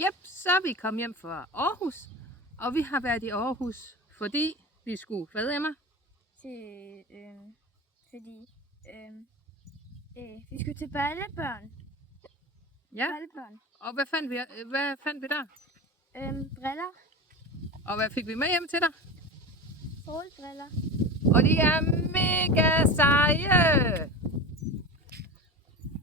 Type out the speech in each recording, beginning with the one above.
Jep, så er vi kommet hjem fra Aarhus, og vi har været i Aarhus, fordi vi skulle, hvad Emma? Fordi vi skulle til ballebørn. Ja, Ballebørn. og hvad fandt vi der? Briller. Og hvad fik vi med hjem til dig? Solbriller. Og de er mega seje!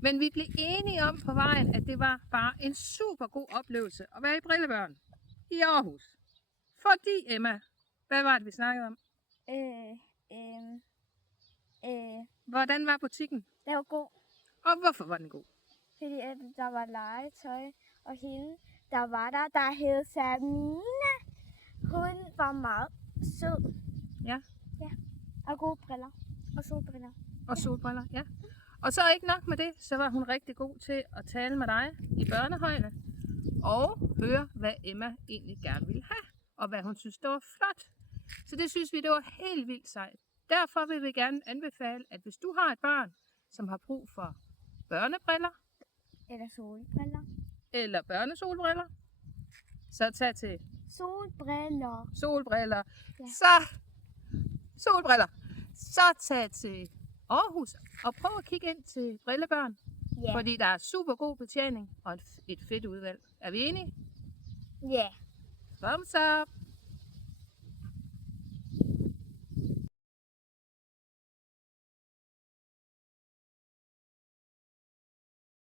Men vi blev enige om på vejen, at det var bare en super god oplevelse at være i Brillebørn i Aarhus. Fordi, Emma, hvad var det, vi snakkede om? Hvordan var butikken? Det var god. Og hvorfor var den god? Fordi at der var legetøj, og hende, der hed Samina. Hun var meget sød. Ja. Ja, og gode briller. Og solbriller. Og solbriller, ja. Og så ikke nok med det, så var hun rigtig god til at tale med dig i børnehøjde. Og høre, hvad Emma egentlig gerne ville have. Og hvad hun synes, det var flot. Så det synes vi, det var helt vildt sejt. Derfor vil vi gerne anbefale, at hvis du har et barn, som har brug for børnebriller, Eller solbriller. eller børnesolbriller, så tag til Solbriller. solbriller. Ja. Solbriller. Så tag til Aarhus og prøv at kigge ind til Brillebørn. Ja. Fordi der er super god betjening og et fedt udvalg. Er vi enige? Ja. Thumbs up!